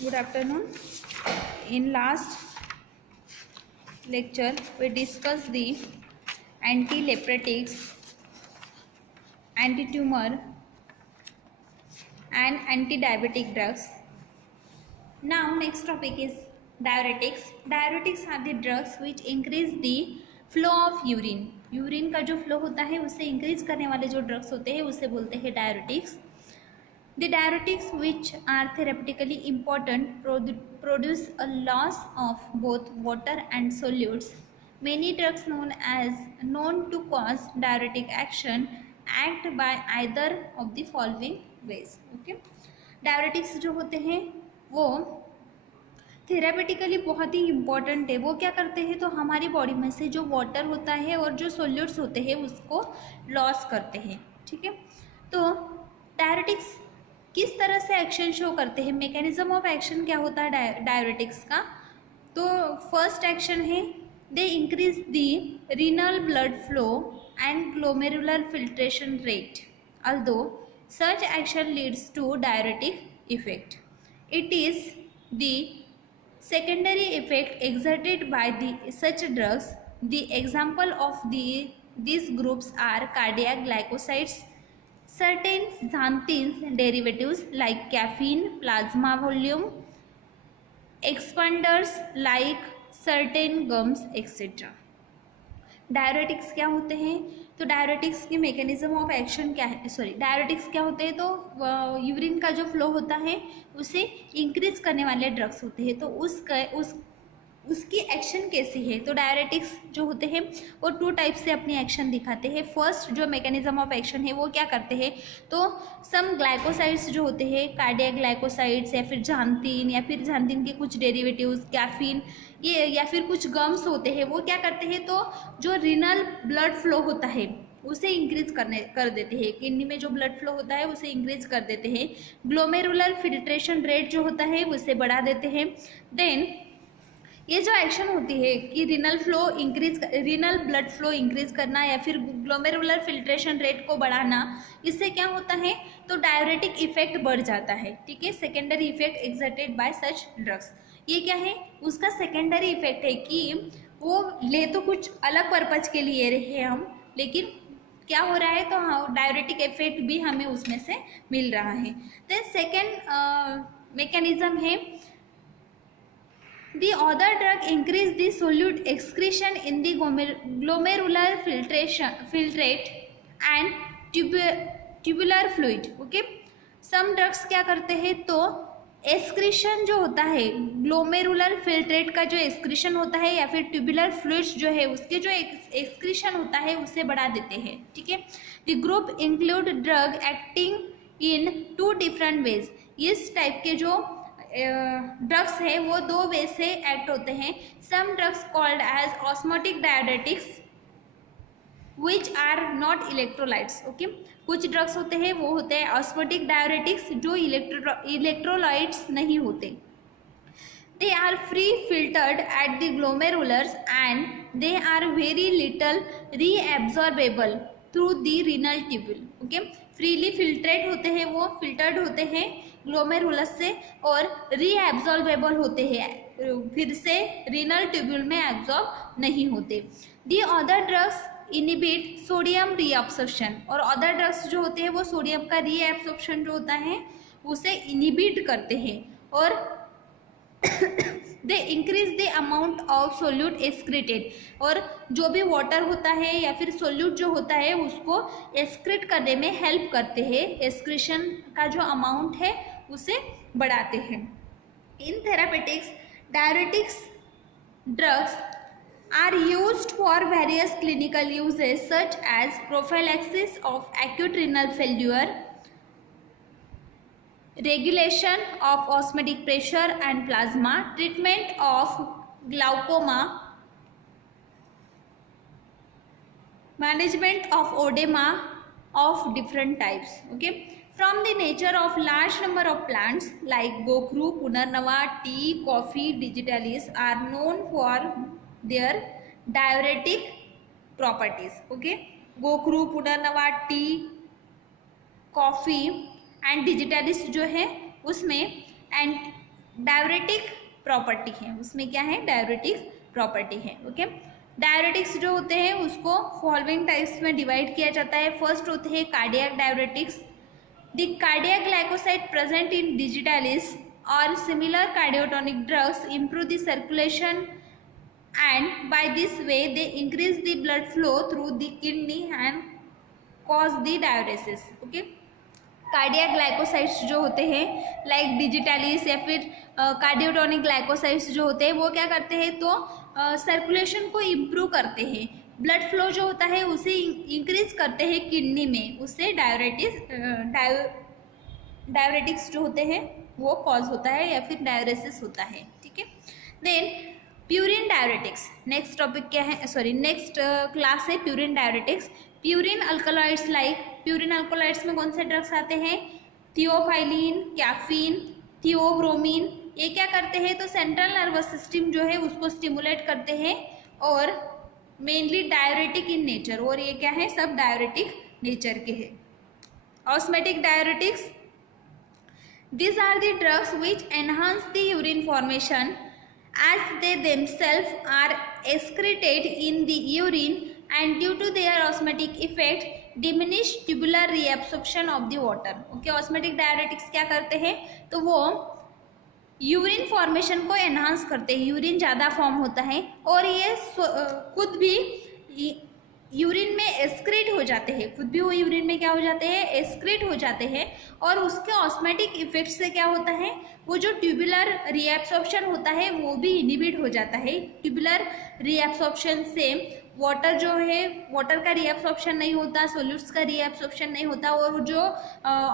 Good afternoon. In last lecture, we discussed the anti-lepretics, anti-tumor, and anti-diabetic drugs. Now, next topic is diuretics. Diuretics are the drugs which increase the flow of urine. Urine का जो flow होता है उससे increase करने वाले जो drugs होते हैं उसे बोलते हैं diuretics. The diuretics, which are therapeutically important, produce a loss of both water and solutes. Many drugs known to cause diuretic action act by either of the following ways. Okay, diuretics जो होते हैं वो therapeutically बहुत ही important है. वो क्या करते हैं तो हमारी बॉडी में से जो वाटर होता है और जो सोल्यूट्स होते हैं उसको लॉस करते हैं. ठीक है, तो डायरेटिक्स किस तरह से एक्शन शो करते हैं, मैकेनिज्म ऑफ एक्शन क्या होता है डायरेटिक्स का. तो फर्स्ट एक्शन है they increase the renal blood flow and glomerular filtration rate. Although such action leads to diuretic effect, it is the secondary effect exerted by such drugs. The example of these groups are cardiac glycosides, certain xanthine derivatives like caffeine, plasma volume expanders like certain gums etc. Diuretics क्या होते हैं तो diuretics की mechanism of action क्या है, diuretics क्या होते हैं तो यूरिन का जो फ्लो होता है उसे इंक्रीज करने वाले ड्रग्स होते हैं. तो उसकी एक्शन कैसी है तो डायरेटिक्स जो होते हैं वो टू टाइप से अपनी एक्शन दिखाते हैं. फर्स्ट जो मैकेनिज्म ऑफ एक्शन है वो क्या करते हैं तो सम ग्लाइकोसाइड्स जो होते हैं कार्डियक ग्लाइकोसाइड्स या फिर झांतीन के कुछ डेरिवेटिव्स कैफीन ये या फिर कुछ गम्स होते हैं वो क्या करते हैं तो जो रीनल ब्लड फ्लो होता है उसे इंक्रीज कर देते हैं. किडनी में जो ब्लड फ्लो होता है उसे इंक्रीज कर देते हैं. ग्लोमेरुलर फिल्ट्रेशन रेट जो होता है उसे बढ़ा देते हैं. देन ये जो एक्शन होती है कि रीनल ब्लड फ्लो इंक्रीज करना या फिर ग्लोमेरुलर फिल्ट्रेशन रेट को बढ़ाना, इससे क्या होता है तो डायरेटिक इफेक्ट बढ़ जाता है. ठीक है, secondary effect exerted by such drugs. ये क्या है उसका सेकेंडरी इफेक्ट है कि वो ले तो कुछ अलग पर्पज के लिए रहे हम, लेकिन क्या हो रहा है तो हाँ डायरेटिक इफेक्ट भी हमें उसमें से मिल रहा है. देन सेकेंड मैकेनिज्म है the other drug increase the solute excretion in the glomerular filtrate and tubular fluid. Okay, some drugs क्या करते हैं तो एक्सक्रीशन जो होता है ग्लोमेरुलर फिल्ट्रेट का जो एक्सक्रीशन होता है या फिर ट्यूबुलर फ्लूइड्स जो है उसके जो एक्सक्रीशन होता है उसे बढ़ा देते हैं. ठीक है, the group include drug acting in two different ways. इस टाइप के जो ड्रग्स है वो दो वे से एक्ट होते हैं. Some drugs called as osmotic diuretics which are not electrolytes. Okay, कुछ ड्रग्स होते हैं वो होते हैं ऑस्मोटिक डायरेटिक्स जो इलेक्ट्रोलाइट्स नहीं होते. They are free filtered at the glomerulars and they are very little reabsorbable through the renal tubule. Okay, freely filtrate होते हैं, वो फिल्टर्ड होते हैं ग्लोमेरुलस से और रीएब्जॉर्बेबल होते हैं, फिर से रीनल ट्यूब्यूल में एब्जॉर्ब नहीं होते. The other drugs inhibit sodium reabsorption, और अदर ड्रग्स जो होते हैं वो सोडियम का रीअब्सॉर्प्शन जो होता है उसे इनिबिट करते हैं और दे increase the amount of solute excreted, और जो भी वाटर होता है या फिर सोल्यूट जो होता है उसको एक्सक्रीट करने में हेल्प करते हैं. एक्सक्रीशन का जो अमाउंट है उसे बढ़ाते हैं. इन therapeutics diuretics drugs are used for various clinical uses such as prophylaxis of acute renal failure, regulation of osmotic pressure and plasma, treatment of glaucoma, management of oedema of different types. Okay, from the nature of large number of plants like gokru, punarnava, tea, coffee, digitalis are known for their diuretic properties. Okay, गोखरू, पुनर्नवा, T, coffee and digitalis जो है उसमें diuretic property है, उसमें क्या है, diuretic property है। Okay, diuretics जो होते हैं उसको फॉलोइंग टाइप्स में डिवाइड किया जाता है। फर्स्ट होते हैं cardiac diuretics. The cardiac glycoside present in digitalis और similar cardiotonic drugs improve the circulation and by this way they increase the blood flow through the kidney and cause the diuresis। Okay, cardiac glycosides जो होते हैं like digitalis या फिर cardiotonic glycosides जो होते हैं वो क्या करते हैं, तो सर्कुलेशन को इम्प्रूव करते हैं, ब्लड फ्लो जो होता है उसे इंक्रीज करते हैं किडनी में, उससे डायरेटिक्स जो होते हैं वो कॉज होता है या फिर डायरेसिस होता है। ठीक है, then purine diuretics, next topic क्या है, सॉरी नेक्स्ट क्लास है purine diuretics. Purine alkaloids like, purine alkaloids में कौन से ड्रग्स आते हैं, थियोफाइलिन, कैफीन, थियोब्रोमीन। ये क्या करते हैं, तो सेंट्रल नर्वस सिस्टम जो है उसको स्टिमुलेट करते हैं और मेनली डायरेटिक इन नेचर, और ये क्या है, सब डायरेटिक नेचर के हैं। Osmotic diuretics, these are the drugs which enhance the urine formation as they themselves are excreted in the urine and due to their osmotic effect diminish tubular reabsorption of the water। Okay, osmotic diuretics क्या करते हैं, तो वो urine formation को enhance करते हैं, urine ज़्यादा form होता है और ये खुद भी यूरिन में एक्सक्रीट हो जाते हैं, खुद भी वो यूरिन में क्या हो जाते हैं, एक्सक्रीट हो जाते हैं और उसके ऑस्मेटिक इफेक्ट से क्या होता है, वो जो ट्यूबुलर रीएब्सॉर्प्शन होता है वो भी इनिबिट हो जाता है। ट्यूबुलर रीएब्सॉर्प्शन से वाटर जो है, वाटर का रीएब्सॉर्प्शन नहीं होता, सोल्यूट्स का रीएब्सॉर्प्शन नहीं होता और जो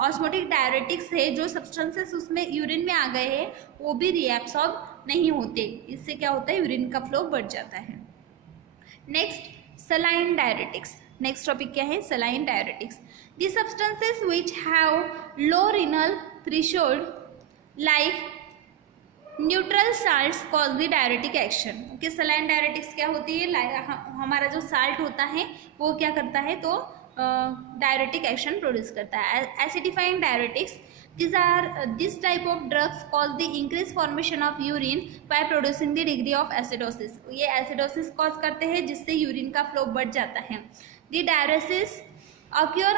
ऑस्मोटिक डायरेटिक्स है, जो सब्सटेंसेस उसमें यूरिन में आ गए हैं वो भी रीएब्सॉर्ब नहीं होते, इससे क्या होता है, यूरिन का फ्लो बढ़ जाता है। Next saline diuretics, next topic क्या है, saline diuretics। The substances which have low renal threshold like neutral salts cause the diuretic action। Okay, saline diuretics क्या होती है, हमारा जो साल्ट होता है वो क्या करता है, तो डायरेटिक एक्शन प्रोड्यूस करता है। Acidifying diuretics, this type of drugs cause the increased formation of urine by producing the degree of acidosis। ये acidosis cause करते हैं जिससे यूरिन का फ्लो बढ़ जाता है। The diuresis occur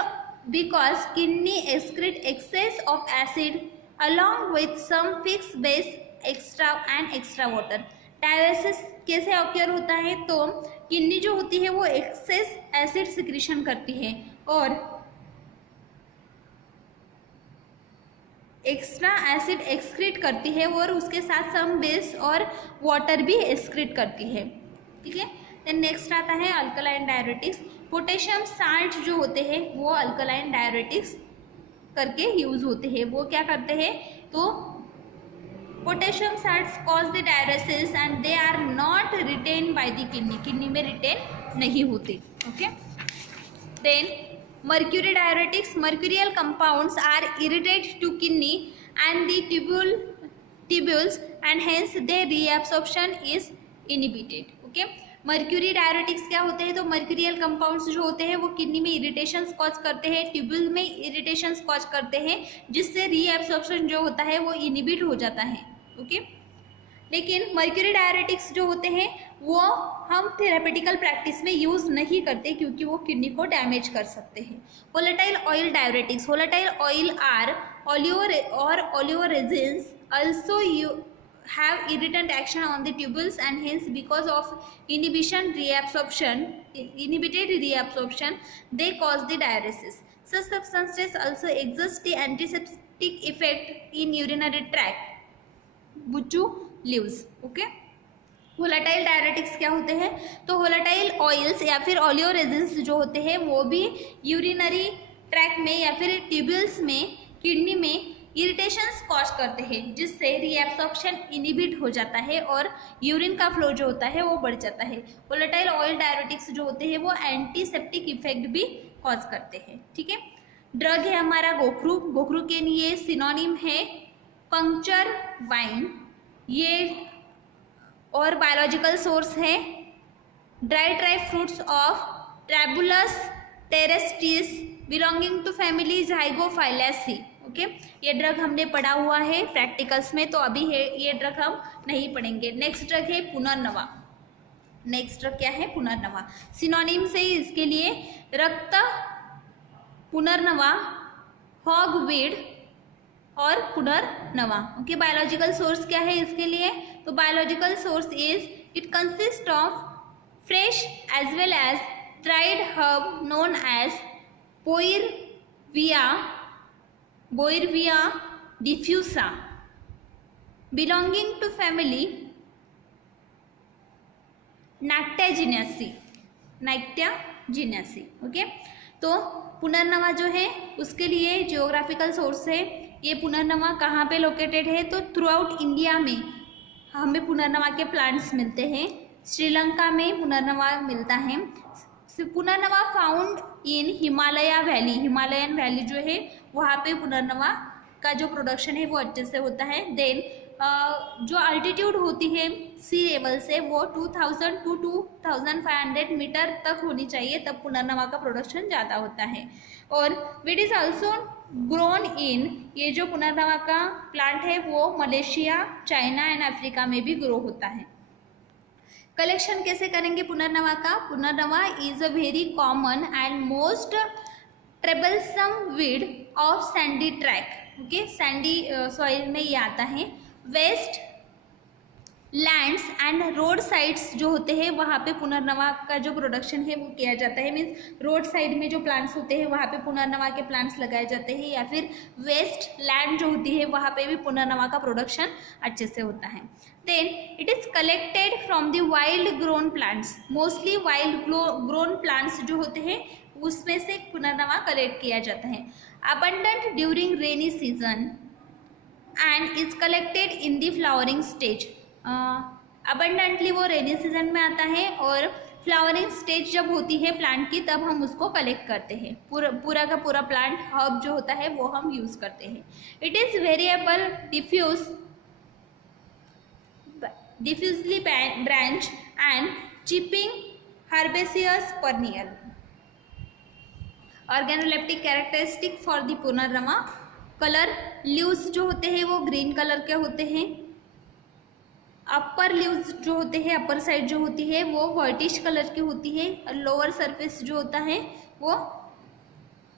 because kidney excrete excess of acid along with some fixed base extra water। Diuresis कैसे occur होता है, तो किडनी जो होती है वो एक्सेस एसिड सिक्रीशन करती है और एक्स्ट्रा एसिड एक्सक्रीट करती है और उसके साथ सम बेस और वाटर भी एक्सक्रीट करती है। ठीक है, देन नेक्स्ट आता है अल्कलाइन डायरेटिक्स। पोटेशियम साल्ट जो होते हैं वो अल्कलाइन डायरेटिक्स करके यूज होते हैं। वो क्या करते हैं, तो potassium salts cause the diuresis and they are not retain by the kidney, kidney में रिटेन नहीं होते। Okay, then mercury diuretics, mercurial compounds are irritate to kidney and the tubules and hence their reabsorption is inhibited। Okay, mercury diuretics क्या होते हैं, तो mercurial compounds जो होते हैं वो किडनी में इरिटेशंस कॉज करते हैं, ट्यूब्यूल में इरिटेशंस कॉज करते हैं जिससे रीएब्सॉर्प्शन जो होता है वो इनिबिट हो जाता है। ओके, लेकिन मर्क्यूरी डायरेटिक्स जो होते हैं वो हम थेरापेटिकल प्रैक्टिस में यूज़ नहीं करते क्योंकि वो किडनी को डैमेज कर सकते हैं। Volatile oil diuretics, volatile oil or oleoresins also you have irritant action on the tubules and hence because of inhibited reabsorption they cause the diuresis। Such substances also exert the antiseptic effect in urinary tract, buchu leaves. Okay, volatile diuretics क्या होते हैं, तो volatile oils या फिर ऑलियोरेजिन्स जो होते हैं वो भी यूरिनरी ट्रैक में या फिर ट्यूब्यूल्स में, किडनी में इरिटेशंस कॉज करते हैं जिससे रीएब्सॉर्प्शन इनिबिट हो जाता है और यूरिन का फ्लो जो होता है वो बढ़ जाता है। वोलेटाइल ऑयल डायरेटिक्स जो होते हैं वो एंटीसेप्टिक इफेक्ट भी कॉज करते हैं। ठीक है, ड्रग है हमारा गोखरू, गोखरू के लिए सिनोनिम है पंक्चर वाइन, ये और बायोलॉजिकल सोर्स है dry fruits of Tribulus terrestris belonging to family Zygophyllaceae. Okay. ये ड्रग हमने पढ़ा हुआ है प्रैक्टिकल्स में, तो अभी है ये ड्रग हम नहीं पढ़ेंगे। नेक्स्ट ड्रग है पुनर्नवा। नेक्स्ट ड्रग क्या है? पुनर्नवा। सिनोनिम से इसके लिए रक्त पुनर्नवा, हॉगवीड और पुनर्नवा। ओके। बायोलॉजिकल सोर्स क्या है इसके लिए? तो biological source is it consist of fresh as well as dried herb known as Boerhavia diffusa belonging to family Nyctaginaceae. Okay. तो पुनर्नवा जो है उसके लिए जियोग्राफिकल सोर्स है। ये पुनर्नवा कहाँ पे लोकेटेड है? तो थ्रू आउट इंडिया में हमें पुनर्नवा के प्लांट्स मिलते हैं। श्रीलंका में पुनर्नवा मिलता है। Punarnava found in Himalaya valley, Himalayan valley जो है वहाँ पे पुनर्नवा का जो प्रोडक्शन है वो अच्छे से होता है। देन जो अल्टीट्यूड होती है सी लेवल से वो 2000 टू 2500 मीटर तक होनी चाहिए, तब पुनर्नवा का प्रोडक्शन ज़्यादा होता है। और विट इज़ ऑल्सो ग्रोन इन, ये जो पुनर्नवा का प्लांट है वो मलेशिया, चाइना एंड अफ्रीका में भी ग्रो होता है। कलेक्शन कैसे करेंगे पुनर्नवा का? Punarnava is a very common and most troublesome weed of sandy track. Okay. Sandy soil में ये आता है। Waste lands and road sides जो होते हैं वहाँ पे पुनर्नवा का जो प्रोडक्शन है वो किया जाता है। मीन्स रोड साइड में जो प्लांट्स होते हैं वहाँ पे पुनर्नवा के प्लांट्स लगाए जाते हैं, या फिर वेस्ट लैंड जो होती है वहाँ पे भी पुनर्नवा का प्रोडक्शन अच्छे से होता है। Then it is collected from the wild grown plants. Mostly wild grown plants जो होते हैं उसमें से पुनर्नवा कलेक्ट किया जाता है। Abundant during rainy season and is collected in the flowering stage. Abundantly वो रेनी सीजन में आता है और फ्लावरिंग स्टेज जब होती है प्लांट की तब हम उसको कलेक्ट करते हैं। पूरा का पूरा प्लांट हर्ब जो होता है वो हम यूज़ करते हैं। It is variable diffusely branch and chipping herbaceous perennial. Organoleptic characteristic for the punarnava. Colour leaves जो होते हैं वो ग्रीन कलर के होते हैं। अपर लीव्स जो होते हैं, अपर साइड जो होती है वो व्हाइटिश कलर की होती है, और लोअर सरफेस जो होता है वो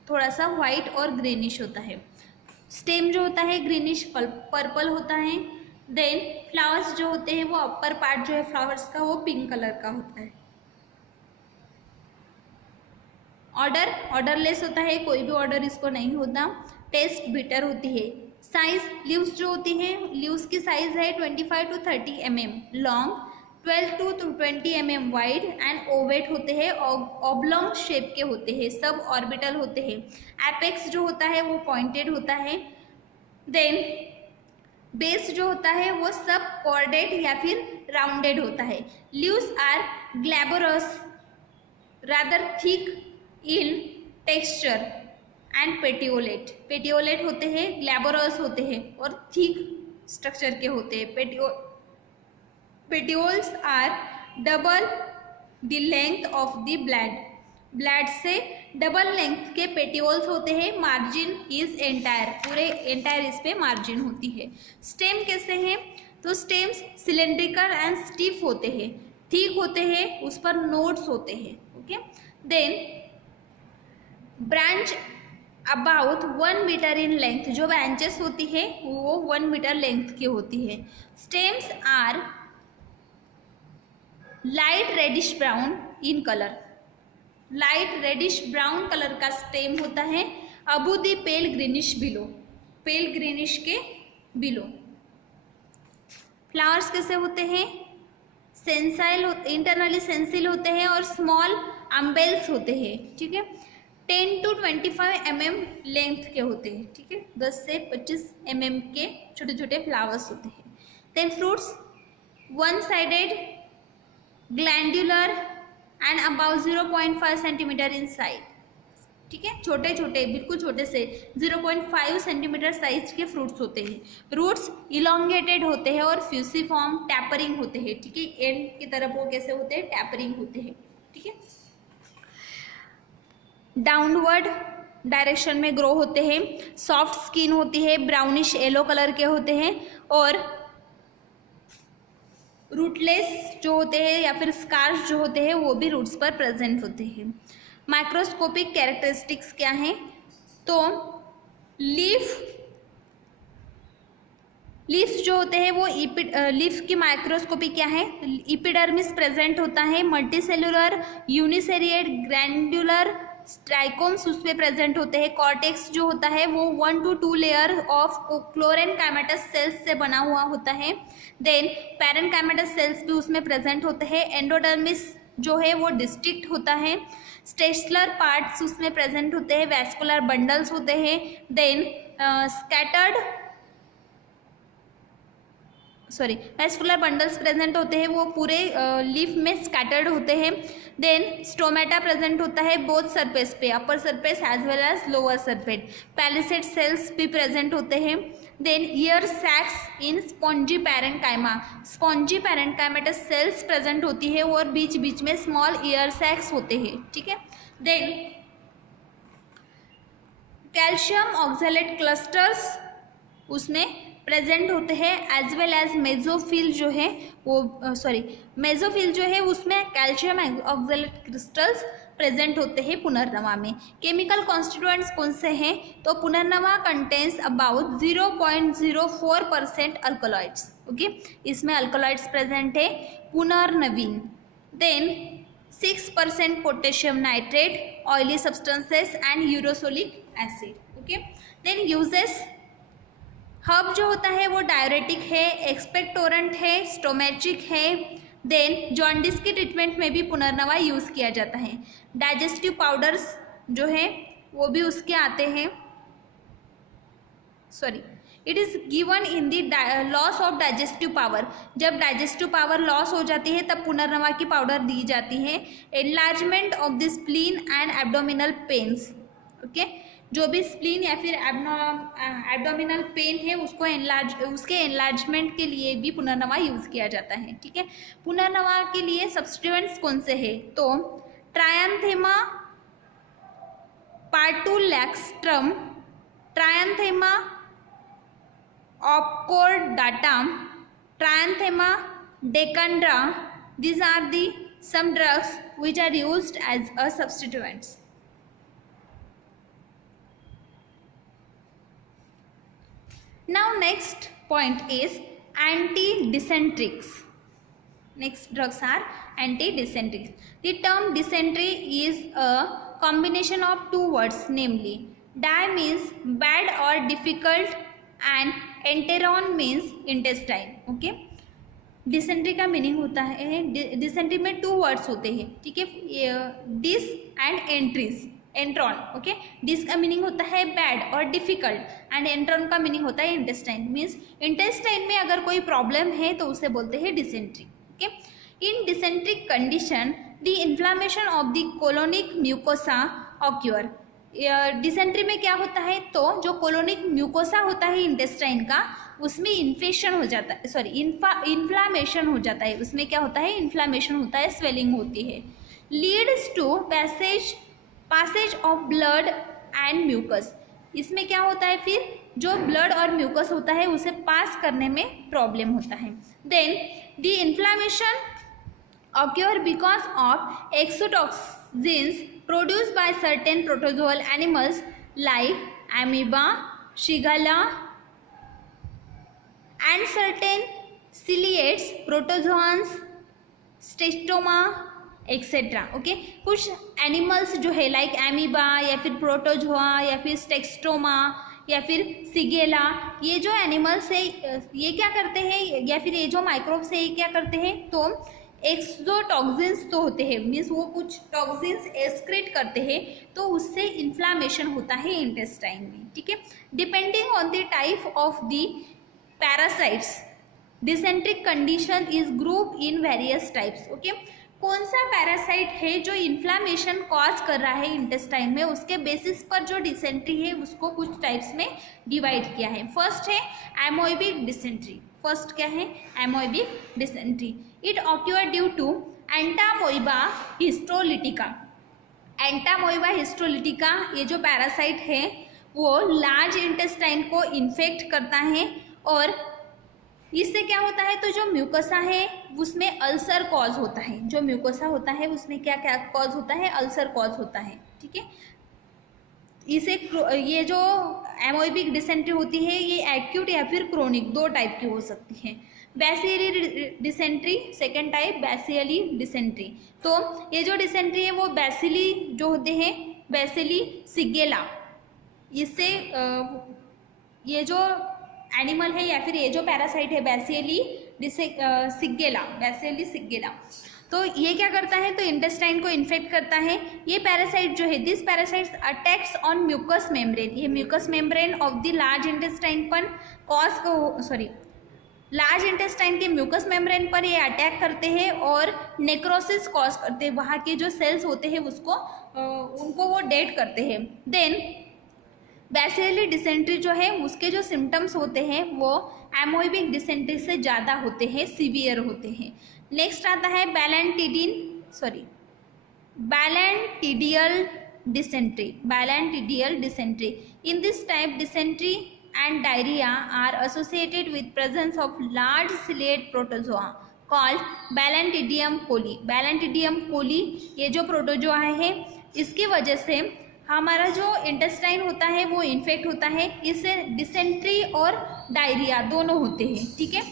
थोड़ा सा वाइट और ग्रीनिश होता है। स्टेम जो होता है ग्रीनिश पर्पल होता है। देन फ्लावर्स जो होते हैं वो अपर पार्ट जो है फ्लावर्स का वो पिंक कलर का होता है। ऑर्डरलेस होता है, कोई भी ऑर्डर इसको नहीं होता। टेस्ट बिटर होती है। साइज लीव्स जो होती है, लीव्स की साइज है 25 to 30 mm long, 12 to 20 mm wide and Ovett होते हैं, ऑब्लॉन्ग शेप के होते हैं, सब ऑर्बिटल होते हैं। एपेक्स जो होता है वो पॉइंटेड होता है। देन बेस जो होता है वो सब कॉर्डेड या फिर राउंडेड होता है। Leaves are glabrous rather thick in texture and petiolate होते हैं, ग्लैबरस होते हैं और थिक स्ट्रक्चर के होते हैं। Petioles are double the length of the blade से डबल लेंथ के पेटियोल्स होते हैं। मार्जिन इज एंटायर, पूरे एंटायर इस पे मार्जिन होती है। स्टेम कैसे हैं? तो स्टेम्स सिलेंड्रिकल एंड स्टिफ होते हैं, थिक होते हैं, उस पर नोड्स होते हैं। Okay. Then branch about 1 metre in length, जो ब्रांचेस होती है वो 1 मीटर लेंथ की होती है। Stems are light reddish brown in colour, light reddish brown colour का स्टेम होता है। Above the pale greenish below, pale greenish के बिलो। फ्लावर्स कैसे होते हैं? सेंसाइल, इंटरनली सेंसिल होते हैं और स्मॉल अम्बेल्स होते हैं। ठीक है। 10 to 25 mm लेंथ के होते हैं। ठीक है। 10 से 25 mm के छोटे छोटे फ्लावर्स होते हैं। Then fruits 1 sided, glandular and about 0.5 centimetre in size. ठीक है। छोटे छोटे, बिल्कुल छोटे से 0.5 सेंटीमीटर साइज के फ्रूट्स होते हैं। रूट्स इलोंगेटेड होते हैं और फ्यूसिफॉर्म टैपरिंग होते हैं। ठीक है। एंड की तरफ वो कैसे होते हैं? टैपरिंग होते हैं। ठीक है। डाउनवर्ड डायरेक्शन में ग्रो होते हैं, सॉफ्ट स्किन होती है, ब्राउनिश येलो कलर के होते हैं और रूटलेस जो होते हैं या फिर स्कार्स जो होते हैं वो भी रूट्स पर प्रेजेंट होते हैं। माइक्रोस्कोपिक कैरेक्टरिस्टिक्स क्या हैं? तो लीफ्स जो होते हैं वो लीफ की माइक्रोस्कोपी क्या है? इपिडर्मिस प्रेजेंट होता है, मल्टीसेलुलर यूनिसेरिएट ग्रैंडुलर स्ट्राइकोम्स उसमें प्रेजेंट होते हैं। कॉर्टेक्स जो होता है वो 1 to 2 लेयर ऑफ क्लोरेनकाइमेटस सेल्स से बना हुआ होता है। देन पैरेनकाइमेटस सेल्स भी उसमें प्रेजेंट होते हैं। एंडोडर्मिस जो है वो डिस्टिंक्ट होता है। स्टेशलर पार्ट्स उसमें प्रेजेंट होते हैं, वैस्कुलर बंडल्स होते हैं। देन वैस्कुलर बंडल्स प्रेजेंट होते हैं, वो पूरे लीफ में स्कैटर्ड होते हैं। देन स्टोमेटा प्रेजेंट होता है बोथ सरफेस पे, upper surface as well as lower surface. Palisade cells भी प्रेजेंट होते हैं। Then air sacs in spongy parenchyma, spongy parenchymatous cells present होती है और बीच बीच में स्मॉल ईयर सैक्स होते हैं, ठीक है। देन कैल्शियम ऑक्सैलेट क्लस्टर्स उसमें प्रेजेंट होते हैं, एज वेल एज मेजोफिल जो है वो मेजोफिल जो है उसमें कैल्शियम ऑक्सैलेट क्रिस्टल्स प्रेजेंट होते हैं पुनर्नवा में। केमिकल कॉन्स्टिट्यूएंट्स कौन से हैं? तो punarnava contains about 0.04% alkaloids, okay, इसमें अल्कलॉइड्स प्रेजेंट है punarnavine. Then 6% potassium nitrate, oily substances and ursolic acid, okay. Then uses, herb जो होता है वो डायरेटिक है, एक्सपेक्टोरेंट है, स्टोमेचिक है। देन जॉन्डिस की ट्रीटमेंट में भी पुनर्नवा यूज़ किया जाता है। डाइजेस्टिव पाउडर्स जो है वो भी उसके आते हैं, it is given in the loss of digestive power, जब डाइजेस्टिव पावर लॉस हो जाती है तब पुनर्नवा की पाउडर दी जाती है। Enlargement of the spleen and abdominal pains, okay, जो भी स्प्लीन या फिर एब्डोमिनल पेन है उसके एनलार्जमेंट के लिए भी पुनर्नवा यूज़ किया जाता है, ठीक है। पुनर्नवा के लिए सब्सटीट्यूएंट्स कौन से हैं? तो ट्रायंथेमा पार्टुलैक्स्ट्रम, ट्रायंथेमा ऑपकोर्डाटम, ट्रायंथेमा डेकंड्रा, these are the some drugs which are used as a substituents. Now next point is anti-dysenterics. Next drugs are anti-dysenterics. The term dysentery is a combination of two words, namely di means bad or difficult and enteron means intestine, okay. Dysentery का meaning होता है, dysentery में 2 words होते हैं, ठीक है, dys and enteron, okay. Dys का meaning होता है बैड और डिफिकल्ट एंड एंट्रॉन का मीनिंग होता है इंटेस्टाइन, मीन्स इंटेस्टाइन में अगर कोई प्रॉब्लम है तो उसे बोलते हैं dysentery, okay. In dysenteric condition the inflammation of the colonic mucosa occur. Dysentery में क्या होता है? तो जो कोलोनिक म्यूकोसा होता है इंटेस्टाइन का उसमें इन्फेक्शन हो जाता है, इन्फ्लामेशन हो जाता है, उसमें क्या होता है? इन्फ्लामेशन होता है, स्वेलिंग होती है। Leads to passage of blood and mucus, इसमें क्या होता है? फिर जो ब्लड और म्यूकस होता है उसे पास करने में प्रॉब्लम होता है। Then the inflammation occur because of exotoxins produced by certain protozoal animals like amoeba, shigella and certain ciliates, protozoans, schistosoma etcetera, okay. कुछ एनिमल्स जो है लाइक एमीबा या फिर प्रोटोजोआ या फिर स्टेस्टोमा या फिर सिगेला, ये जो एनिमल्स है ये क्या करते हैं, या फिर ये जो माइक्रोब्स है ये क्या करते हैं? तो एक्सोटॉक्सिन्स तो होते हैं, मीन्स वो कुछ टॉक्सिन्स एक्सक्रीट करते हैं, तो उससे इन्फ्लामेशन होता है इंटेस्टाइन में, ठीक है। Depending on the type of the parasites dysenteric condition is group in various types, okay. कौन सा पैरासाइट है जो इन्फ्लामेशन कॉज कर रहा है इंटेस्टाइन में, उसके बेसिस पर जो डिसेंट्री है उसको कुछ टाइप्स में डिवाइड किया है। फर्स्ट है एमोइबिक डिसेंट्री, फर्स्ट क्या है? Amoebic dysentery. It occur due to Entamoeba histolytica, Entamoeba histolytica ये जो पैरासाइट है वो लार्ज इंटेस्टाइन को इन्फेक्ट करता है और इससे क्या होता है, तो जो म्यूकोसा है उसमें अल्सर कॉज होता है। जो म्यूकोसा होता है उसमें क्या क्या कॉज होता है, अल्सर कॉज होता है। ठीक है, इसे ये जो एमोइबिक डिसेंट्री होती है ये एक्यूट या फिर क्रोनिक दो टाइप की हो सकती है। Bacilli dysentery second type, bacilli dysentery. तो ये जो डिसेंट्री है वो बैसिली जो होते हैं, बैसिली सिगेला, इससे ये जो एनिमल है या फिर ये जो पैरासाइट है बैसिली सिगेला, बैसिली सिगेला, तो ये क्या करता है, तो इंटेस्टाइन को इन्फेक्ट करता है। ये पैरासाइट जो है, this parasites attacks on mucus membrane, ये mucus membrane of the large intestine पर लार्ज इंटेस्टाइन के म्यूकस मेम्ब्रेन पर ये अटैक करते हैं और नेक्रोसिस कॉज करते हैं, वहाँ के जो सेल्स होते हैं उसको उनको वो डेड करते हैं। देन बैसिली डिसेंट्री जो है उसके जो सिम्टम्स होते हैं वो एमोइबिक डिसेंट्री से ज़्यादा होते हैं, सीवियर होते हैं। नेक्स्ट आता है balantidial dysentery. In this type dysentery and diarrhea are associated with presence of large ciliate protozoa called Balantidium coli। Balantidium coli ये जो प्रोटोजोआ है इसकी वजह से हमारा जो इंटेस्टाइन होता है वो इन्फेक्ट होता है, इससे डिसेंट्री और डायरिया दोनों होते हैं। ठीक है,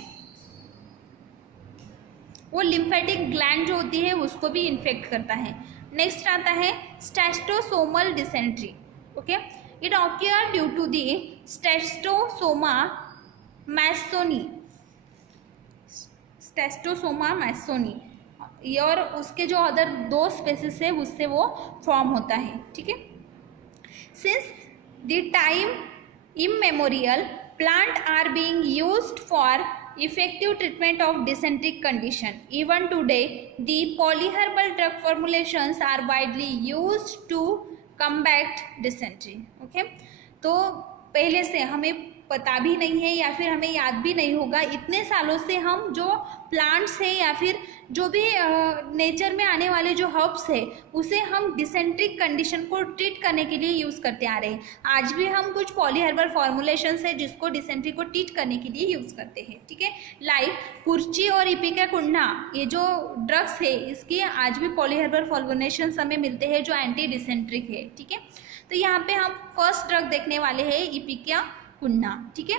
वो लिम्फेटिक ग्लैंड जो होती है उसको भी इन्फेक्ट करता है। नेक्स्ट आता है schistosomal dysentery. Okay, it occurred due to the Steatosoma massoni और उसके जो अदर दो स्पेसिस है उससे वो फॉर्म होता है। ठीक है, since the time immemorial plant are being used for effective treatment of dysenteric condition. Even today the polyherbal drug formulations are widely used to combat dysentery. Okay, तो पहले से हमें पता भी नहीं है या फिर हमें याद भी नहीं होगा, इतने सालों से हम जो प्लांट्स है या फिर जो भी नेचर में आने वाले जो हर्ब्स है उसे हम डिसेंट्रिक कंडीशन को ट्रीट करने के लिए यूज़ करते आ रहे हैं। आज भी हम कुछ पॉलीहर्बल फॉर्मुलेशंस है जिसको डिसेंट्री को ट्रीट करने के लिए यूज़ करते हैं। ठीक है, लाइक कुर्ची और इपिका कुंडा ये जो ड्रग्स है इसके आज भी पॉलीहर्बल फॉर्मुलेशंस हमें मिलते हैं जो एंटी डिसेंट्रिक है। ठीक है, तो यहाँ पे हम फर्स्ट ड्रग देखने वाले हैं इपिका कुंडा। ठीक है,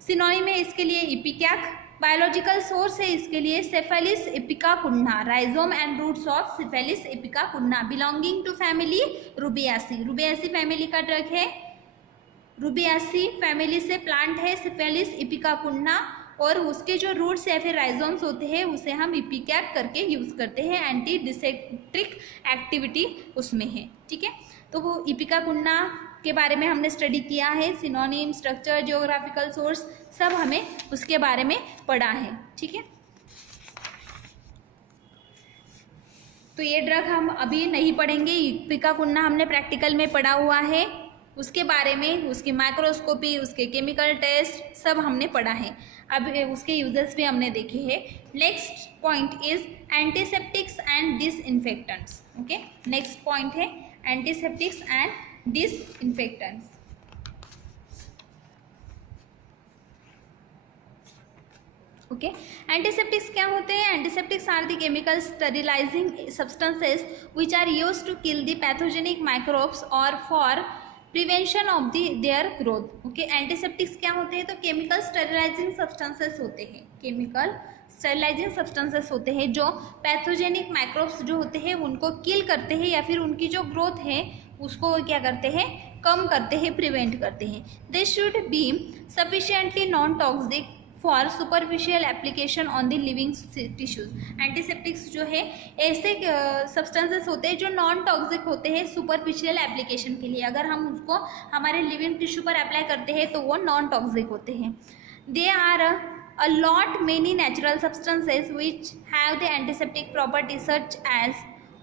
सिनोनिम है इसके लिए इपिकैक, बायोलॉजिकल सोर्स है इसके लिए Cephaelis ipecacuanha, rhizome and roots of Cephaelis ipecacuanha, belonging to family Rubiaceae. Rubiaceae family का ड्रग है, रुबियासी फैमिली से प्लांट है सेफेलिस इपिका कुंडा और उसके जो रूट्स या फिर राइजोम्स होते हैं उसे हम इपिकैक करके यूज़ करते हैं, एंटी डिसेंट्रिक एक्टिविटी उसमें है। ठीक है, तो वो इपिका कुंडा के बारे में हमने स्टडी किया है, सिनोनिम, स्ट्रक्चर, जियोग्राफिकल सोर्स सब हमें उसके बारे में पढ़ा है। ठीक है, तो ये ड्रग हम अभी नहीं पढ़ेंगे, इपिका कुंडा हमने प्रैक्टिकल में पढ़ा हुआ है, उसके बारे में उसकी माइक्रोस्कोपी, उसके केमिकल टेस्ट सब हमने पढ़ा है, अब उसके यूजेस भी हमने देखे हैं। Next point is antiseptics and disinfectants. Okay, next point है antiseptics and disinfectants. Okay, antiseptics क्या होते हैं? Antiseptics are the chemical sterilising substances which are used to kill the pathogenic microbes और for prevention of their growth. Okay, antiseptics क्या होते हैं? तो chemical sterilising substances होते हैं, केमिकल स्टरिलाइजिंग सब्सटेंसेस होते हैं जो पैथोजेनिक माइक्रोब्स जो होते हैं उनको किल करते हैं या फिर उनकी जो ग्रोथ है उसको क्या करते हैं, कम करते हैं, प्रिवेंट करते हैं। They should be sufficiently non toxic for superficial application on the living tissues. Antiseptics जो है ऐसे सब्सटेंसेस होते हैं जो नॉन टॉक्सिक होते हैं सुपरफिशियल एप्लीकेशन के लिए, अगर हम उसको हमारे लिविंग टिश्यू पर अप्लाई करते हैं तो वो नॉन टॉक्सिक होते हैं। They are a lot many natural substances which have the antiseptic properties such as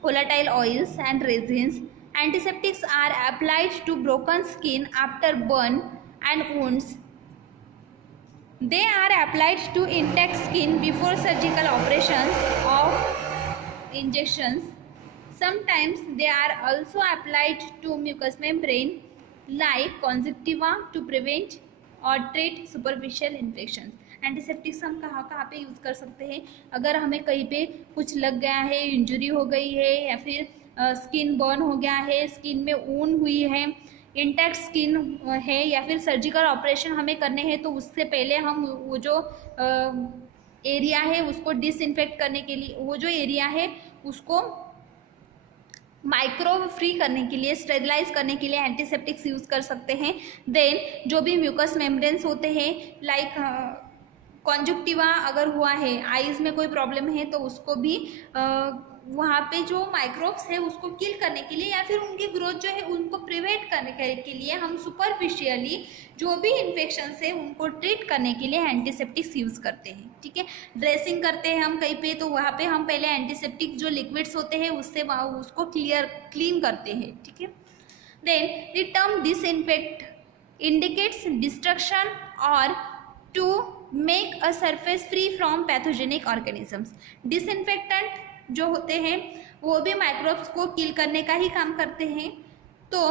volatile oils and resins. Antiseptics are applied to broken skin after burn and wounds. They are applied to intact skin before surgical operations of injections. Sometimes they are also applied to mucous membrane like conjunctiva to prevent or treat superficial infections. Antiseptics हम कहाँ कहाँ पे use कर सकते हैं? अगर हमें कहीं पे कुछ लग गया है, इंजरी हो गई है, या फिर स्किन बर्न हो गया है, स्किन में ऊन हुई है, इंटैक्ट स्किन है, या फिर सर्जिकल ऑपरेशन हमें करने हैं, तो उससे पहले हम वो जो एरिया है उसको डिसइंफेक्ट करने के लिए, वो जो एरिया है उसको माइक्रोब फ्री करने के लिए, स्टेरिलाइज करने के लिए एंटीसेप्टिक्स यूज़ कर सकते हैं. देन जो भी म्यूकस मेम्ब्रेन्स होते हैं, लाइक कॉन्जुक्टिवा अगर हुआ है, आईज में कोई प्रॉब्लम है, तो उसको भी वहाँ पे जो माइक्रोब्स है उसको किल करने के लिए, या फिर उनकी ग्रोथ जो है उनको प्रिवेंट करने के लिए हम सुपरफिशियली जो भी इन्फेक्शन है उनको ट्रीट करने के लिए एंटीसेप्टिक्स यूज़ करते हैं. ठीक है. ड्रेसिंग करते हैं हम कहीं पे, तो वहाँ पे हम पहले एंटीसेप्टिक जो लिक्विड्स होते हैं उससे उसको क्लीन करते हैं. ठीक है. Then the term disinfect indicates destruction और to make a surface free from pathogenic organisms. Disinfectant जो होते हैं वो भी माइक्रोब्स को किल करने का ही काम करते हैं. तो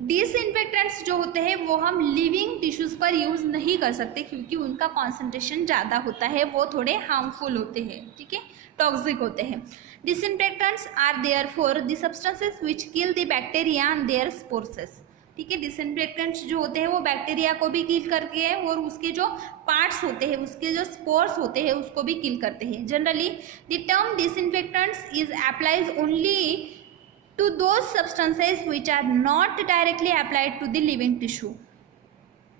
डिसइंफेक्टेंट्स जो होते हैं वो हम लिविंग टिश्यूज़ पर यूज़ नहीं कर सकते, क्योंकि उनका कॉन्सेंट्रेशन ज़्यादा होता है, वो थोड़े हार्मफुल होते हैं. ठीक है, टॉक्सिक होते हैं. Disinfectants are therefore the substances which kill the bacteria and their spores. ठीक है. डिसइंफेक्टेंट्स जो होते हैं वो बैक्टीरिया को भी किल करते हैं, और उसके जो पार्ट्स होते हैं, उसके जो स्पोर्स होते हैं उसको भी किल करते हैं. Generally the term disinfectants is applies only to those substances which are not directly applied to the living tissue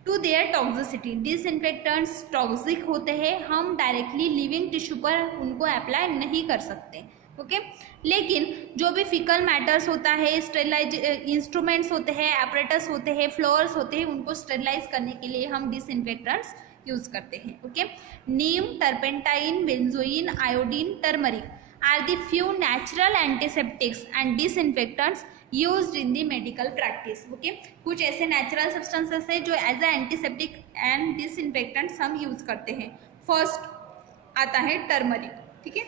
to their toxicity. Disinfectants toxic होते हैं, हम डायरेक्टली लिविंग टिश्यू पर उनको अप्लाई नहीं कर सकते. ओके. लेकिन जो भी फिकल मैटर्स होता है, स्टेरिलाइज इंस्ट्रूमेंट्स होते हैं, एपरेटस होते हैं, फ्लोर्स होते हैं, उनको स्टेरिलाइज करने के लिए हम डिसइंफेक्टेंट्स यूज़ करते हैं. Okay. Neem, turpentine, benzoin, iodine, turmeric are the few natural antiseptics and disinfectants used in the medical practice. Okay. कुछ ऐसे नेचुरल सब्सटेंसेस है जो as a antiseptic and disinfectants हम यूज़ करते हैं. फर्स्ट आता है टर्मरिक. ठीक है.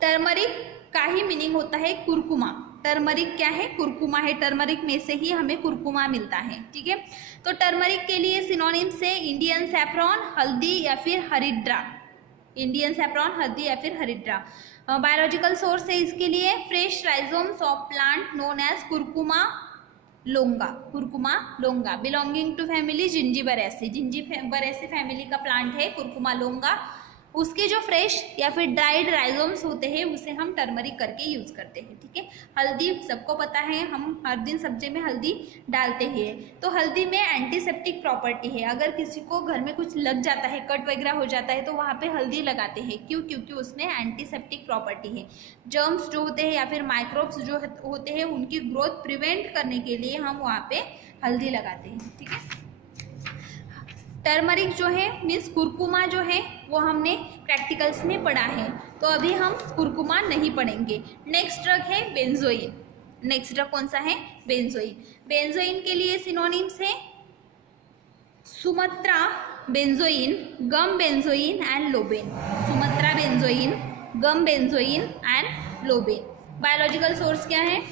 टर्मरिक का ही मीनिंग होता है कुरकुमा. टर्मरिक क्या है? कुरकुमा है. टर्मरिक में से ही हमें कुरकुमा मिलता है. ठीक है. तो टर्मरिक के लिए सिनोनिम्स है इंडियन सैफरॉन, हल्दी या फिर हरिद्रा. इंडियन सैफरॉन, हल्दी या फिर हरिद्रा. बायोलॉजिकल सोर्स है इसके लिए fresh rhizomes of plant known as Curcuma longa. Curcuma longa belonging to family Zingiberaceae. Zingiberaceae family का प्लांट है कुरकुमा लोंगा. उसके जो फ्रेश या फिर ड्राइड राइजोम्स होते हैं उसे हम टर्मरिक करके यूज़ करते हैं. ठीक है. हल्दी सबको पता है, हम हर दिन सब्जी में हल्दी डालते हैं. तो हल्दी में एंटीसेप्टिक प्रॉपर्टी है. अगर किसी को घर में कुछ लग जाता है, कट वगैरह हो जाता है, तो वहाँ पे हल्दी लगाते हैं. क्यों? क्योंकि उसमें एंटीसेप्टिक प्रॉपर्टी है. जर्म्स जो होते हैं या फिर माइक्रोब्स जो होते हैं उनकी ग्रोथ प्रिवेंट करने के लिए हम वहाँ पे हल्दी लगाते हैं. ठीक है. टर्मरिक जो है मीन्स कुरकुमा जो है वो हमने प्रैक्टिकल्स में पढ़ा है, तो अभी हम कुरकुमा नहीं पढ़ेंगे. नेक्स्ट ड्रग है बेंजोइन. नेक्स्ट ड्रग कौन सा है? बेंजोइन. बेंजोइन के लिए सिनोनिम्स है Sumatra benzoin, gum benzoin and लोबेन. Sumatra benzoin, gum benzoin and लोबेन. बायोलॉजिकल सोर्स क्या है?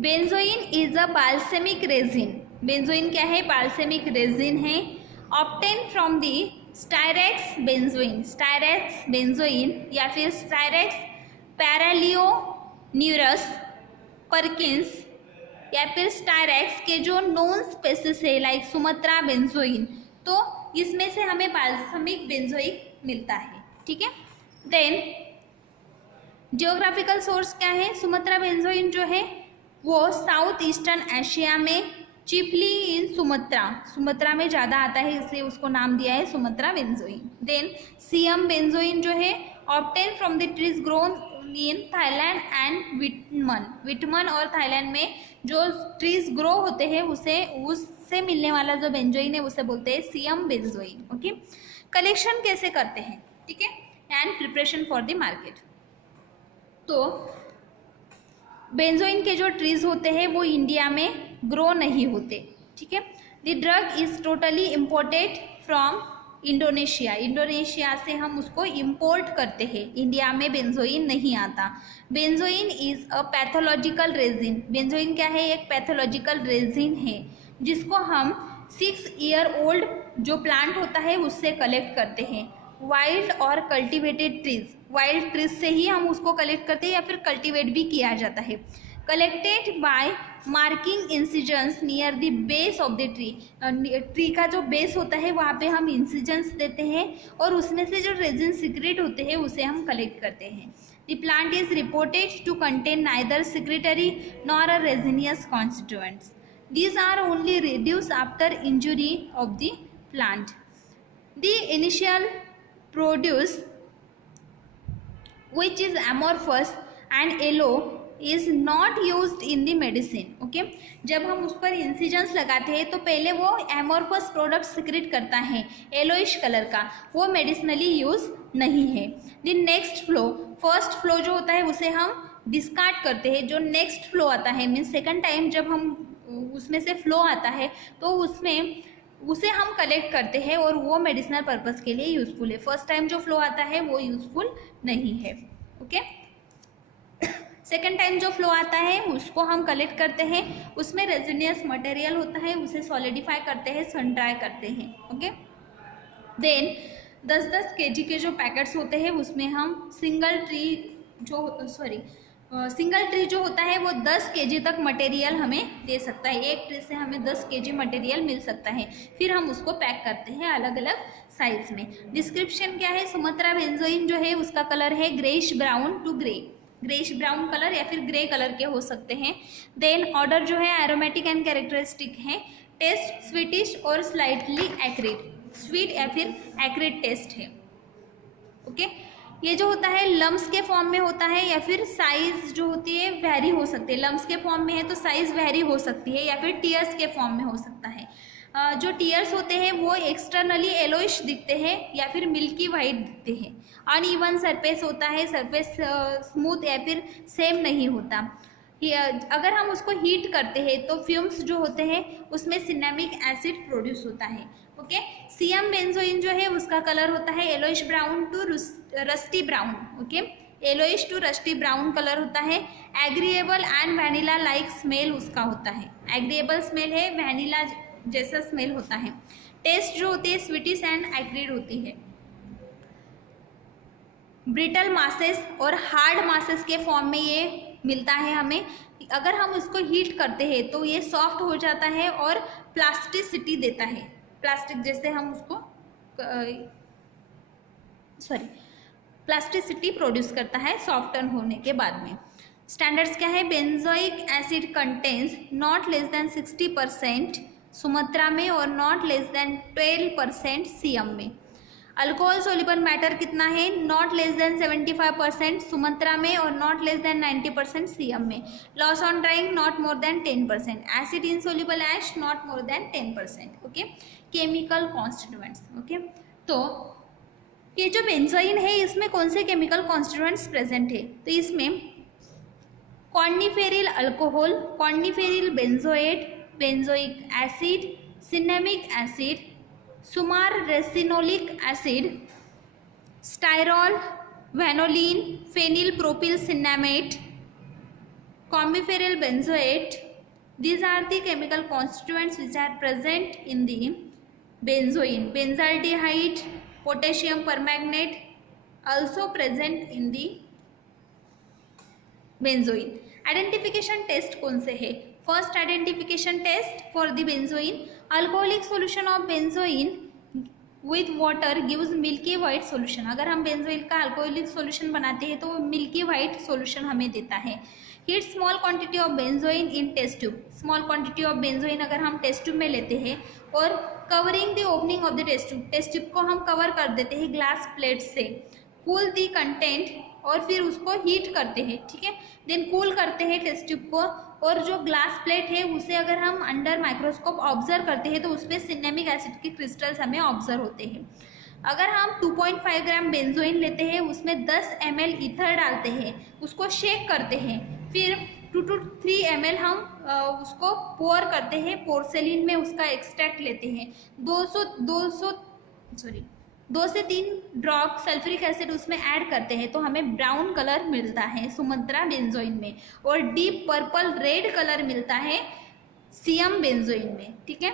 Benzoin is a balsamic resin. Benzoin क्या है? बाल्सेमिक रेजिन है. Obtain from the Styrax benzoin. Styrax benzoin या फिर स्टायरेक्स पैरालियोन्यूरस परकिंस या फिर स्टायरेक्स के जो नॉन स्पेसिस है लाइक सुमत्रा बेंजोइन, तो इसमें से हमें बाल्समिक बेंजोइक मिलता है. ठीक है. देन जियोग्राफिकल सोर्स क्या है? सुमत्रा बेंजोइन जो है वो साउथ ईस्टर्न एशिया में चिपली इन सुमत्रा, सुमत्रा में ज़्यादा आता है इसलिए उसको नाम दिया है Sumatra benzoin. Then Siam benzoin जो है obtain from the trees grown in Thailand and Vietnam. Vietnam और थाईलैंड में जो ट्रीज ग्रो होते हैं उससे मिलने वाला जो बेंजोइन है उसे बोलते हैं सियम बेंजोइन. ओके. कलेक्शन कैसे करते हैं? ठीक है. And preparation for the market. तो बेंजोइन के जो ट्रीज होते हैं वो इंडिया में ग्रो नहीं होते. ठीक है. The drug is totally imported from Indonesia से हम उसको इंपोर्ट करते हैं, इंडिया में बेंजोइन नहीं आता। Benzoin is a pathological resin, benzoin क्या है, एक पैथोलॉजिकल रेजिन है जिसको हम 6 ईयर ओल्ड जो प्लांट होता है उससे कलेक्ट करते हैं। वाइल्ड और कल्टिवेटेड ट्रीज, वाइल्ड ट्रीज से ही हम उसको कलेक्ट करते हैं या फिर कल्टिवेट भी किया जाता है। Collected by marking incisions near the base of the tree, tree का जो बेस होता है वहाँ पे हम इंसिजन्स देते हैं और उसमें से जो रेजिन सीक्रेट होते हैं उसे हम कलेक्ट करते हैं। The plant is reported to contain neither secretory nor a resinous constituents, these are only reduced after injury of the plant. The initial produce which is amorphous and yellow is not used in the medicine. Okay, जब हम उस पर incisions लगाते हैं तो पहले वो amorphous product secrete करता है येलोइश कलर का, वो मेडिसिनली यूज नहीं है। The next flow, first flow जो होता है उसे हम डिस्कार्ड करते हैं, जो नेक्स्ट फ्लो आता है मीन्स सेकंड टाइम जब हम उसमें से फ्लो आता है तो उसमें उसे हम कलेक्ट करते हैं और वो मेडिसिनल पर्पस के लिए यूज़फुल है। फर्स्ट टाइम जो फ्लो आता है वो यूज़फुल नहीं है। ओके, सेकेंड टाइम जो फ्लो आता है उसको हम कलेक्ट करते हैं, उसमें रेजिनियस मटेरियल होता है उसे सॉलिडिफाई करते हैं, सन ड्राई करते हैं। ओके, देन 10-10 kg के जो पैकेट्स होते हैं उसमें हम सिंगल ट्री जो होता है वो 10 kg तक मटेरियल हमें दे सकता है, एक ट्री से हमें 10 kg मटेरियल मिल सकता है। फिर हम उसको पैक करते हैं अलग अलग साइज में। डिस्क्रिप्शन क्या है, सुमत्रा बेंजोइन जो है उसका कलर है greyish brown to grey, greyish brown colour या फिर ग्रे कलर के हो सकते हैं। देन ऑर्डर जो है एरोमेटिक एंड कैरेक्टरिस्टिक है। टेस्ट स्वीटिश और स्लाइटली एक्रिड, स्वीट या फिर एक्रिड टेस्ट है। ओके, ये जो होता है लम्स के फॉर्म में होता है या फिर साइज जो होती है वेरी हो सकती है, लम्स के फॉर्म में है तो साइज वेरी हो सकती है या फिर टीयर्स के फॉर्म में हो सकता है। जो टीयर्स होते हैं वो एक्सटर्नली येलोइश दिखते हैं या फिर मिल्की वाइट दिखते हैं। अनइवन सरफेस होता है, सरफेस स्मूथ या फिर सेम नहीं होता। अगर हम उसको हीट करते हैं तो फ्यूम्स जो होते हैं उसमें सिनेमिक एसिड प्रोड्यूस होता है। ओके, सीएम बेंजोइन जो है उसका कलर होता है yellowish brown to rusty brown. Okay, yellowish to rusty brown colour होता है। Agreeable and vanilla like smell उसका होता है, एग्रीएबल स्मेल है, वैनिला जैसा स्मेल होता है। टेस्ट जो होती है स्वीटिश एंड एक्रिड होती है। ब्रिटल मासेस और हार्ड मासेस के फॉर्म में ये मिलता है हमें। अगर हम इसको हीट करते हैं तो ये सॉफ्ट हो जाता है और प्लास्टिसिटी देता है, प्लास्टिक जैसे हम उसको प्लास्टिसिटी प्रोड्यूस करता है सॉफ्टन होने के बाद में। स्टैंडर्ड्स क्या है, benzoic acid contains not less than 60% Sumatra में और नॉट लेस देन 12% सीएम में। अल्कोहल सोल्यूबल मैटर कितना है, नॉट लेस देन 75% सुमत्रा में और नॉट लेस देन 90% सीएम में। Loss on drying not more than 10%। Acid insoluble ash not more than 10%। Okay, chemical constituents. Okay, तो ये जो benzoin है इसमें कौन से केमिकल कॉन्स्टिट्यूएंट्स प्रेजेंट है, तो इसमें coniferyl alcohol, coniferyl benzoate, benzoic acid, cinnamic acid, sumaresinolic acid, styrol, vanillin, phenyl propyl cinnamate, coniferyl benzoate. These are the chemical constituents which are present in the benzoin. Benzaldehyde, potassium permanganate also present in the benzoin. Identification test कौन से है, first identification test for the benzoin, alcoholic solution of benzoin with water gives milky white solution. अगर हम benzoin का alcoholic solution बनाते हैं तो वो milky white solution हमें देता है। Heat small quantity of benzoin in test tube, small quantity of benzoin अगर हम टेस्ट ट्यूब में लेते हैं और covering the opening of the test tube को हम कवर कर देते हैं ग्लास प्लेट से। कूल द कंटेंट और फिर उसको हीट करते हैं, ठीक है, देन कूल करते हैं टेस्ट ट्यूब को और जो ग्लास प्लेट है उसे अगर हम अंडर माइक्रोस्कोप ऑब्जर्व करते हैं तो उसमें सिनेमिक एसिड के क्रिस्टल्स हमें ऑब्जर्व होते हैं। अगर हम 2.5 ग्राम बेंजोइन लेते हैं उसमें 10 ml ईथर डालते हैं, उसको शेक करते हैं, फिर 2 to 3 ml हम उसको पोर करते हैं, पोर्सेलिन में उसका एक्सट्रैक्ट लेते हैं। 200 सॉरी 2 से 3 ड्रॉप सल्फ्यूरिक एसिड उसमें ऐड करते हैं तो हमें ब्राउन कलर मिलता है सुमंत्रा बेंजोइन में, और डीप पर्पल रेड कलर मिलता है सियम बेंजोइन में। ठीक है,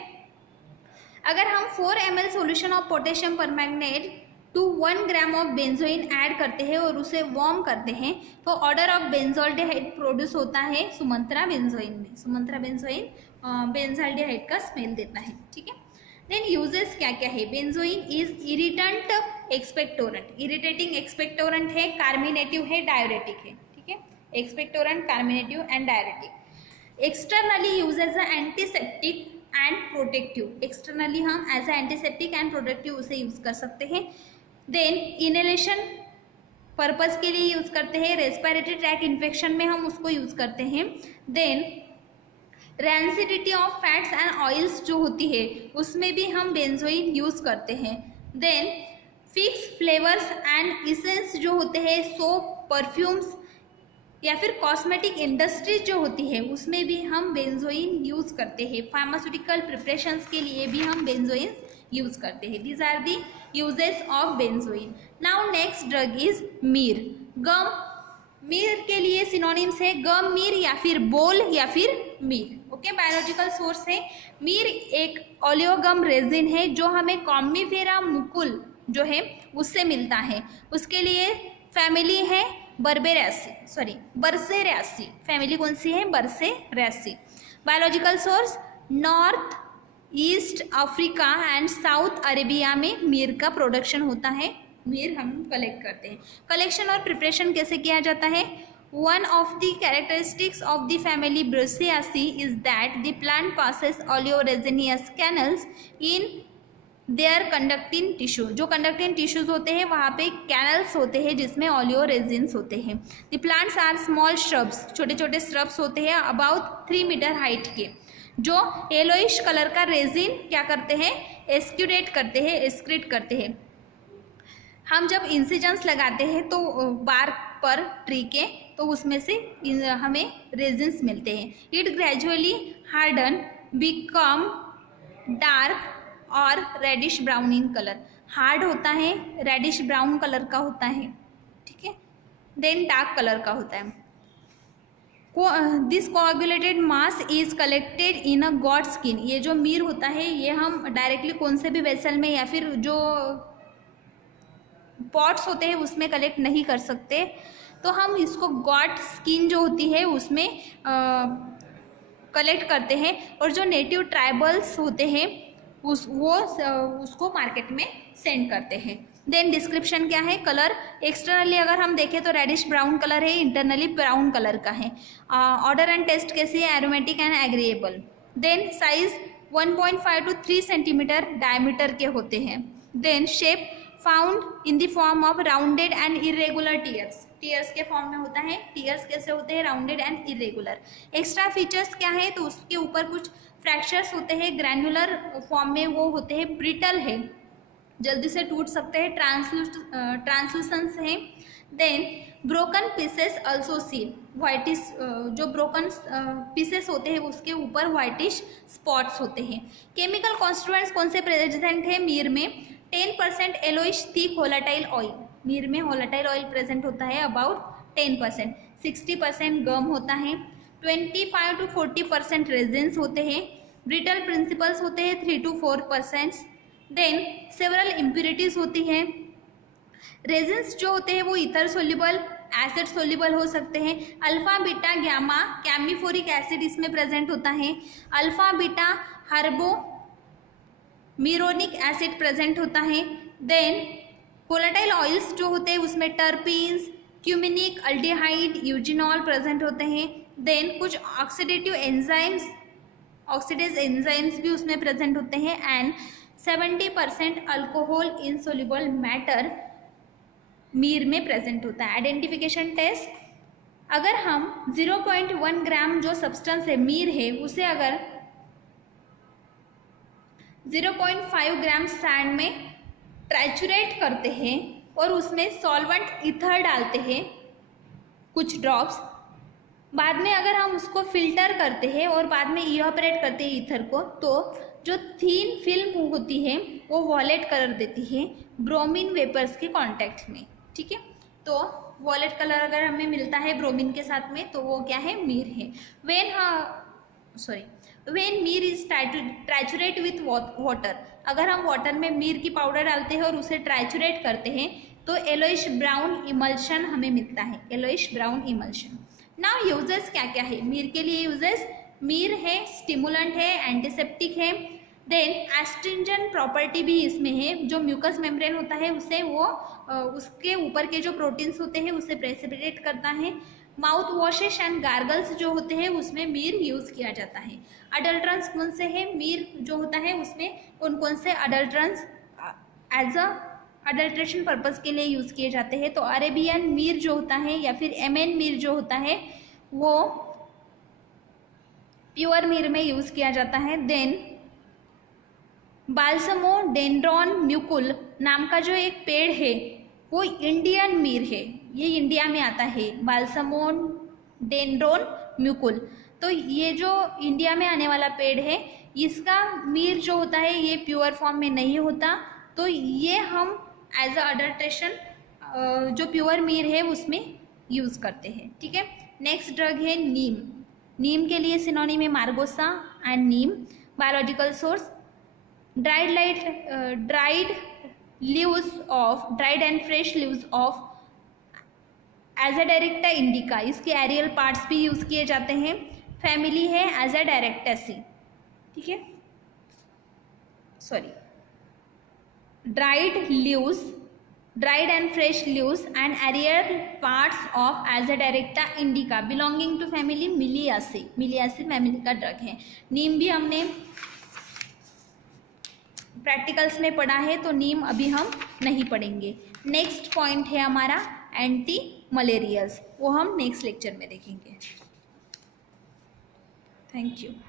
अगर हम 4 ml solution of potassium permanganate to 1 gram of benzoin add करते हैं और उसे वार्म करते हैं तो ऑर्डर ऑफ बेंजोल्डिहाइड प्रोड्यूस होता है सुमंत्रा बेंजोइन में। सुमंत्रा बेंजोइन बेंजोल्डिहाइड का स्मेल देता है। ठीक है, देन यूजेस क्या क्या है। Benzoin is irritant expectorant, irritating expectorant है, कार्मिनेटिव है, डायरेटिक है। ठीक है, expectorant, carminative and diuretic. Externally use as a antiseptic and protective, externally हम as a antiseptic and protective उसे यूज कर सकते हैं। देन इनहेलेशन पर्पस के लिए यूज करते हैं, रेस्पिरेटरी ट्रैक इन्फेक्शन में हम उसको यूज करते हैं। Then rancidity of fats and oils जो होती है उसमें भी हम बेंजोइन यूज करते हैं। Then fix flavours and essence जो होते हैं, सोप, परफ्यूम्स या फिर कॉस्मेटिक इंडस्ट्रीज जो होती है उसमें भी हम बेंजोइन यूज करते हैं। फार्मास्यूटिकल प्रिपरेशंस के लिए भी हम बेंजोइन यूज करते हैं। These are the uses of benzoin. Now next drug is myrrh. Gum, myrrh के लिए सिनोनिम्स है गम मीर या फिर बोल या फिर मीर। ओके, बायोलॉजिकल सोर्स है। मीर एक ओलियोगम रेजिन है जो हमें कॉम्बीफेरा मुकुल जो है उससे मिलता है। उसके लिए फैमिली है बर्सेरेसी। फैमिली कौन सी है? Burseraceae. Biological source North East Africa and South Arabia में मीर का प्रोडक्शन होता है। मीर हम कलेक्ट करते हैं। कलेक्शन और प्रिपरेशन कैसे किया जाता है? One of the characteristics of the family Brassiaceae is that the plant passes oleoresinous canals in their conducting tissue। जो conducting tissues होते हैं वहाँ पे canals होते हैं जिसमें oleoresins होते हैं। The plants are small shrubs, छोटे छोटे shrubs होते हैं about 3 मीटर हाइट के, जो येलोइश कलर का रेजिन क्या करते हैं? एक्सक्यूडेट करते हैं, एक्सक्रीट करते हैं। हम जब इंसिजन्स लगाते हैं तो बार्क पर ट्री के तो उसमें से हमें रेजिन्स मिलते हैं। It gradually harden become dark और reddish brown in colour. Hard होता है, रेडिश ब्राउन कलर का होता है। ठीक है, देन डार्क कलर का होता है। This coagulated mass is collected in a goat skin. ये जो मीर होता है ये हम डायरेक्टली कौन से भी वेसल में या फिर जो पॉट्स होते हैं उसमें कलेक्ट नहीं कर सकते, तो हम इसको गॉड स्किन जो होती है उसमें कलेक्ट करते हैं। और जो नेटिव ट्राइबल्स होते हैं उसको मार्केट में सेंड करते हैं। देन डिस्क्रिप्शन क्या है? कलर एक्सटर्नली अगर हम देखें तो रेडिश ब्राउन कलर है, इंटरनली ब्राउन कलर का है। ऑर्डर एंड टेस्ट कैसी है? Aromatic and agreeable. Then size 1.5 to 3 centimetre diameter के होते हैं। Then shape found in the form of rounded and irregular tears. Tears के फॉर्म में होता है। टीयर्स कैसे होते हैं? Rounded and irregular. Extra features क्या है? तो उसके ऊपर कुछ फ्रैक्चर्स होते हैं, ग्रैनुलर फॉर्म में वो होते हैं, ब्रिटल है, जल्दी से टूट सकते हैं, ट्रांसलूसेंस है। Then broken pieces also seen. Whitish जो ब्रोकन पीसेस होते हैं उसके ऊपर वाइटिश स्पॉट्स होते हैं। केमिकल कॉन्स्टिट्यूएंट्स कौन से प्रेजेंट है मीर में? 10% yellowish thick volatile oil. Mir में वोलेटाइल ऑयल प्रेजेंट होता है अबाउट 10%। 60% गम होता है। 25 to 40% रेजिन्स होते हैं। ब्रिटल प्रिंसिपल्स होते हैं 3 to 4%। देन सेवरल इम्प्यूरिटीज होती हैं। रेजिन्स जो होते हैं वो ईथर सोल्यूबल, एसिड सोल्यूबल हो सकते हैं। अल्फा बीटा गैमा कैमिफोरिक एसिड इसमें प्रेजेंट होता है। अल्फा बीटा हर्बो मीरोनिक एसिड प्रेजेंट होता है। देन वोलेटाइल ऑयल्स जो होते हैं उसमें टर्पीन्स, क्यूमिनिक, अल्डिहाइड, यूजिनॉल प्रेजेंट होते हैं। देन कुछ ऑक्सीडेटिव एंजाइम्स, ऑक्सीडेज एंजाइम्स भी उसमें प्रेजेंट होते हैं। And 70% alcohol insoluble matter Mir में प्रेजेंट होता है। आइडेंटिफिकेशन टेस्ट, अगर हम 0.1 ग्राम जो सब्सटेंस है मीर है उसे अगर 0.5 ग्राम सैंड में ट्राइचुरेट करते हैं और उसमें सॉल्वेंट ईथर डालते हैं कुछ ड्रॉप्स, बाद में अगर हम उसको फिल्टर करते हैं और बाद में इवापोरेट करते हैं ईथर को, तो जो थीन फिल्म होती है वो वॉलेट कलर देती है ब्रोमीन वेपर्स के कांटेक्ट में, ठीक है। तो वॉलेट कलर अगर हमें मिलता है ब्रोमीन के साथ में तो वो क्या है, मीर है। When Mir is ट्राइचुरेट with water, अगर हम वाटर में मीर की पाउडर डालते हैं और उसे ट्राइचुरेट करते हैं तो येलोइश ब्राउन इमल्शन हमें मिलता है, yellowish brown emulsion. Now uses क्या क्या है मीर के लिए? यूजेस, मीर है स्टिमुलेंट है, एंटीसेप्टिक है, देन एस्ट्रिंजेंट प्रॉपर्टी भी इसमें है, जो म्यूकस मेम्ब्रेन होता है उसे वो उसके ऊपर के जो प्रोटीन्स होते हैं उसे प्रेसिपिटेट करता है। माउथ वॉशेस एंड गार्गल्स जो होते हैं उसमें मीर यूज़ किया जाता है। अडल्ट्रेंस कौन से है? मीर जो होता है उसमें कौन से अडल्ट्रेंस एज अ अडल्ट्रेशन पर्पज़ के लिए यूज़ किए जाते हैं? तो अरेबियन मीर जो होता है या फिर एमेन मीर जो होता है वो प्योर मीर में यूज़ किया जाता है। देन बाल्समोडेंड्रॉन म्यूकुल नाम का जो एक पेड़ है वो इंडियन मीर है, ये इंडिया में आता है, बाल्समोडेंड्रॉन म्यूकुल। तो ये जो इंडिया में आने वाला पेड़ है इसका मीर जो होता है ये प्योर फॉर्म में नहीं होता, तो ये हम एज अ अडल्ट्रेशन जो प्योर मीर है उसमें यूज़ करते हैं, ठीक है। नेक्स्ट ड्रग है नीम। नीम के लिए सिनोनिम है margosa and Neem. Biological source, dried and fresh leaves of Azadirachta indica, इसके एरियल पार्ट्स भी यूज़ किए जाते हैं। फैमिली है Azadirachtaceae, ठीक है। dried and fresh leaves and aerial parts of Azadirachta indica belonging to family Miliaceae, Meliaceae family का drug है। नीम भी हमने प्रैक्टिकल्स में पढ़ा है तो नीम अभी हम नहीं पढ़ेंगे। नेक्स्ट पॉइंट है हमारा एंटी मलेरियल्स, वो हम नेक्स्ट लेक्चर में देखेंगे। Thank you.